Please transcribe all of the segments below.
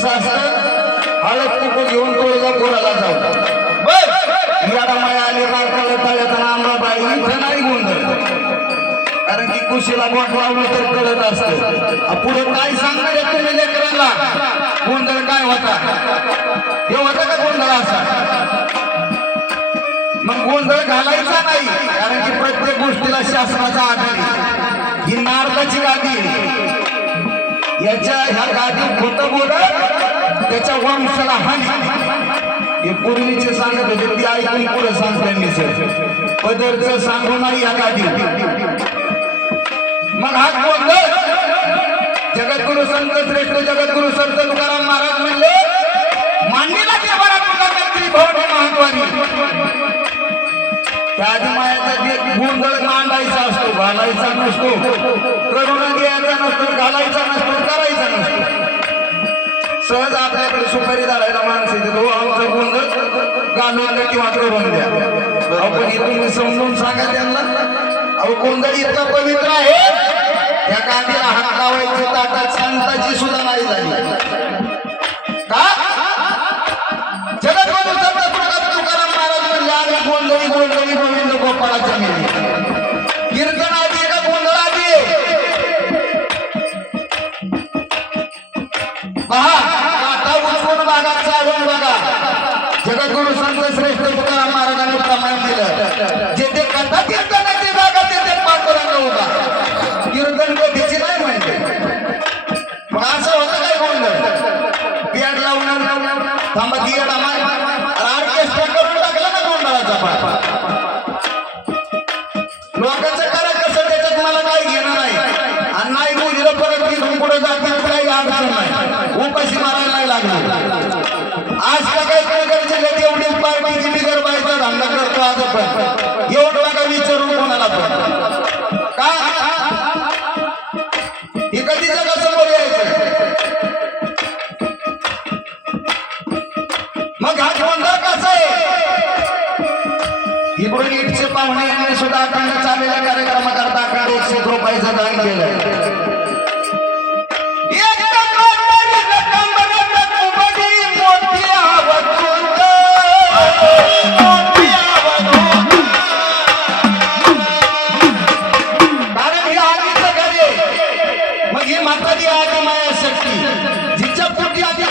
कसं असतं हळद कुकू घेऊन तुळजापुराला जाऊ. याला माया आली कारखाला तळ्यात आंबाबाई इथं नाही गोंधळ. कारण की कुशीला बोट लावलं तर कळत असतं. पुढे काय सांगणार तुम्ही लेकरांना? गोंधळ काय होता? हे होता का गोंधळ असा? मग गोंधळ घालायचा नाही कारण की प्रत्येक गोष्टीला शासनाचा आधार ही नारदाची गादी याच्या ह्या गादी खोट बोलत त्याच्या वंशाला हानी. हे पूर्वीचे सांगत होते ती ऐकून पुढे सांगताना सर पदरचं सांगू नाही या गादी. मग हा गोंधळ जगद्गुरु संत श्रेष्ठ जगद्गुरु संत तुकाराम महाराज म्हणले मांडीला देवाला तुला मंत्री भवन महत्वानी त्या आदिमायाचा जे गोंधळ मांडायचा असतो घालायचा नसतो. करुणा द्यायचा नसतो घालायचा नसतो. सुपारी धरायला माणसं येतात हो आमचा गोंधळ घालून द्या किंवा करून द्या आपण पण हे तुम्ही समजून सांगा त्यांना. अहो गोंधळ इतका पवित्र आहे. त्या गादीला हात लावायचे ताटात सांगताची सुद्धा नाही झाली. का? जगद्गुरु संत तुकाराम महाराज म्हणजे आम्ही गोंधळी गोंधळी गोविंद गोपाळाच्या मिली. थांबा दिया ऑर्केस्ट्रा करून टाकला ना गोंधळाचा पाठ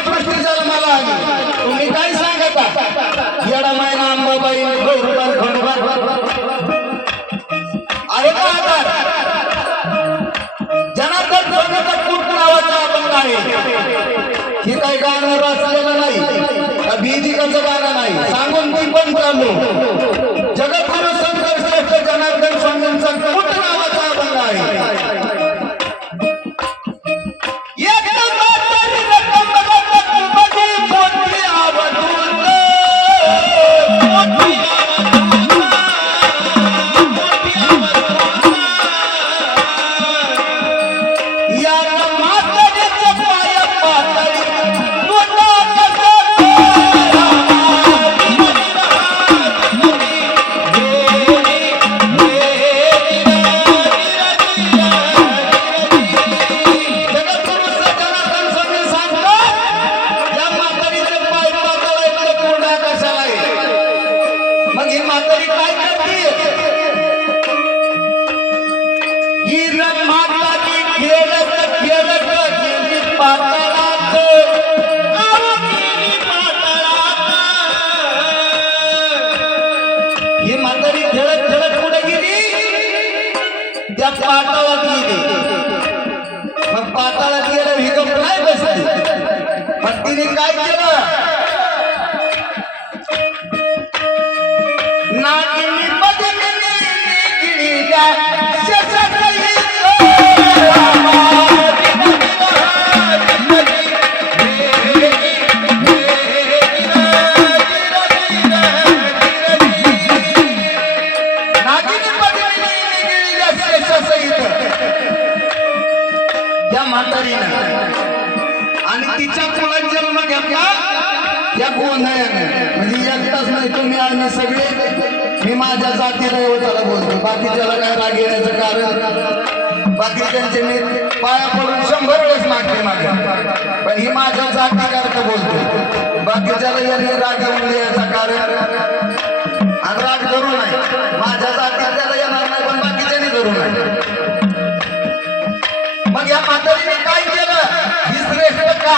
सृष्टी जन्माला आली. तुम्ही काय सांगता? येडा मायना अंबाबाई गौरवार खंडोबार हे काही गाणं रचलेलं नाही. का गाणं नाही. सांगून ती पण चालू मग काय करते ही खेळत खेळत गेली. पाताळात, पाताळात. कुठे गेली. मग पाताळात गेलं ही गप्प नाही बसली. मग तिने काय केलं? आणि तिच्या मुलात जन्म घेतला या गोंधळ्यानं. म्हणजे एकटाच नाही तुम्ही आम्ही सगळे. मी माझ्या जाती दैवताला बोलतो. बाकीच्याला काय राग येण्याचं कारण? बाकीच्यांचे मी पाया पडून शंभर वेळेस मागते मागे. पण ही माझ्या जातीला बोलतो. बाकीच्याला यांनी राग येऊन यायचं कारण? आणि राग धरू नाही माझ्या जाती त्याला येणार नाही पण बाकीच्यानी धरू नाही मग या म्हातारीने काय केलं? ही श्रेष्ठ का?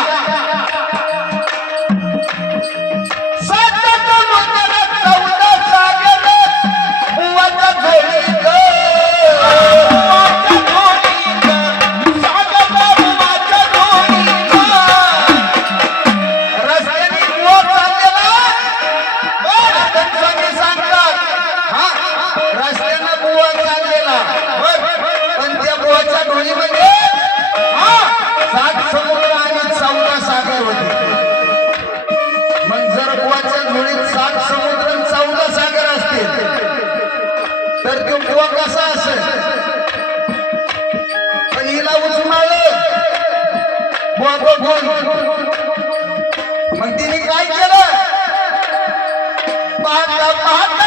बघून मग तिने काय केलं? पाहता पाहता.